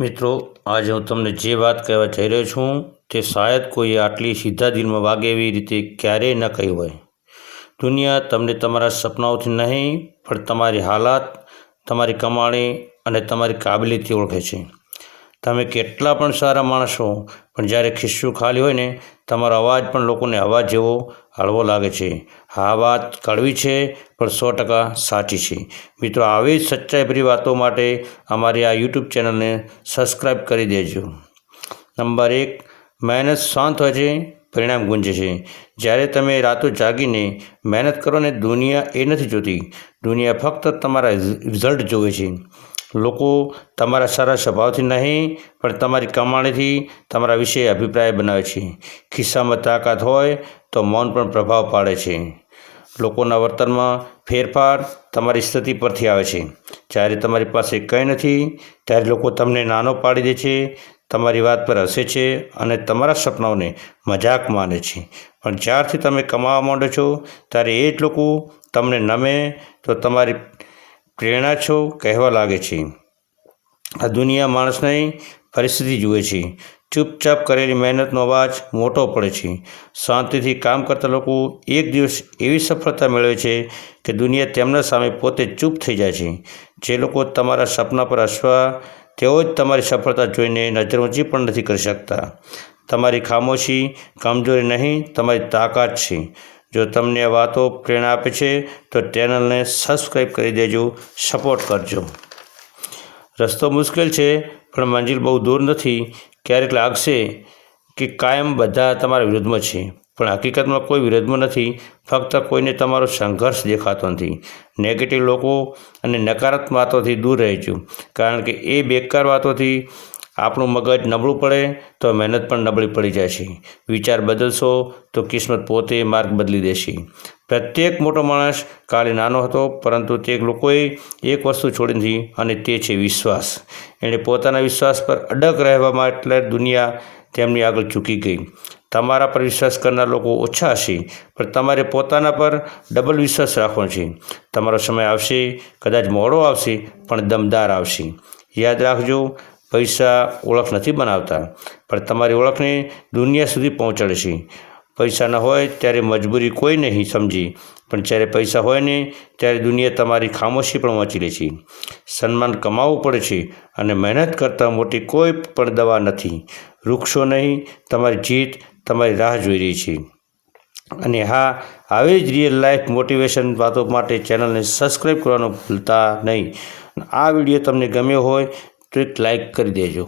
મિત્રો, આજે હું તમને જે વાત કહેવા જઈ રહ્યો છું, તે શાયદ કોઈએ આટલી સીધા દિલમાં વાગે એવી રીતે ક્યારેય ન કહી હોય. દુનિયા તમને તમારા સપનાઓથી નહીં, પણ તમારી હાલાત, તમારી કમાણી અને તમારી કાબિલિયતથી ઓળખે છે. તમે કેટલા પણ સારા માણસો, પણ જ્યારે ખિસ્સું ખાલી હોય ને, તમારો અવાજ પણ લોકોને અવાજ જેવો હળવો લાગે છે. આ વાત કડવી છે, પણ સો ટકા સાચી છે. મિત્રો, આવી જ સચ્ચાઈભરી વાતો માટે અમારી આ યુટ્યુબ ચેનલને સબસ્ક્રાઈબ કરી દેજો. નંબર એક, મહેનત શાંત હોય છે, પરિણામ ગુંજે છે. જ્યારે તમે રાતો જાગીને મહેનત કરો ને દુનિયા એ નથી જોતી, દુનિયા ફક્ત તમારા રિઝલ્ટ જોવે છે. લોકો તમારા સારા સ્વભાવથી નહીં, પણ તમારી કમાણીથી તમારા વિશે અભિપ્રાય બનાવે છે. ખિસ્સામાં તાકાત હોય તો મૌન પણ પ્રભાવ પાડે છે. લોકોના વર્તનમાં ફેરફાર તમારી સ્થિતિ પરથી આવે છે. જ્યારે તમારી પાસે કંઈ નથી, ત્યારે લોકો તમને નાનો પાડી દે છે, તમારી વાત પર હસે છે અને તમારા સપનાઓને મજાક માને છે. પણ જ્યારથી તમે કમાવા માંડો છો, ત્યારે એ જ લોકો તમને નમે તો તમારી પ્રેરણા છો કહેવા લાગે છે. આ દુનિયા માણસની પરિસ્થિતિ જુએ છે. ચૂપચાપ કરેલી મહેનતનો અવાજ મોટો પડે છે. શાંતિથી કામ કરતા લોકો એક દિવસ એવી સફળતા મેળવે છે કે દુનિયા તેમના સામે પોતે ચૂપ થઈ જાય છે. જે લોકો તમારા સપના પર હસવા, તેઓ જ તમારી સફળતા જોઈને નજર ઊંચી પણ નથી કરી શકતા. તમારી ખામોશી, કમજોરી નહીં, તમારી તાકાત છે. જો તમને આ વાતો પ્રેરણા આપે છે, તો ચેનલને સબસ્ક્રાઈબ કરી દેજો, સપોર્ટ કરજો. રસ્તો મુશ્કેલ છે, પણ મંજિલ બહુ દૂર નથી. ક્યારેક લાગશે કે કાયમ બધા તમારા વિરુદ્ધમાં છે, પણ હકીકતમાં કોઈ વિરોધમાં નથી. ફક્ત કોઈને તમારો સંઘર્ષ દેખાતો નથી. નેગેટિવ લોકો અને નકારાત્મક વાતોથી દૂર રહેજો. કારણ કે એ બેકાર વાતોથી આપણું મગજ નબળું પડે તો મહેનત પણ નબળી પડી જાય છે. વિચાર બદલશો તો કિસ્મત પોતે માર્ગ બદલી દેશે. પ્રત્યેક મોટો માણસ કાલે નાનો હતો, પરંતુ તે લોકોએ એક વસ્તુ છોડી નથી અને તે છે વિશ્વાસ. એણે પોતાના વિશ્વાસ પર અડગ રહેવા માટે દુનિયા તેમની આગળ ચૂકી ગઈ. તમારા પર વિશ્વાસ કરનાર લોકો ઓછા હશે, પણ તમારે પોતાના પર ડબલ વિશ્વાસ રાખવાનો છે. તમારો સમય આવશે, કદાચ મોડો આવશે, પણ દમદાર આવશે. યાદ રાખજો પૈસા ઓળખ નથી બનાવતા. પણ તમારી ઓળખને દુનિયા સુધી પહોંચાડે છે પૈસા ન હોય ત્યારે મજબૂરી કોઈ નહીં સમજી. પણ જ્યારે પૈસા હોય ને ત્યારે દુનિયા તમારી ખામોશી પણ વાંચી લે છે. સન્માન કમાવવું પડે છે અને મહેનત કરતાં મોટી કોઈ પણ દવા નથી. વૃક્ષો નહીં, તમારી જીત તમારી રાહ જોઈ રહી છે. અને હા, આવી જ રિયલ લાઈફ મોટિવેશન વાતો માટે ચેનલને સબસ્ક્રાઈબ કરવાનું ભૂલતા નહીં. આ વીડિયો તમને ગમ્યો હોય એક લાઈક કરી દેજો.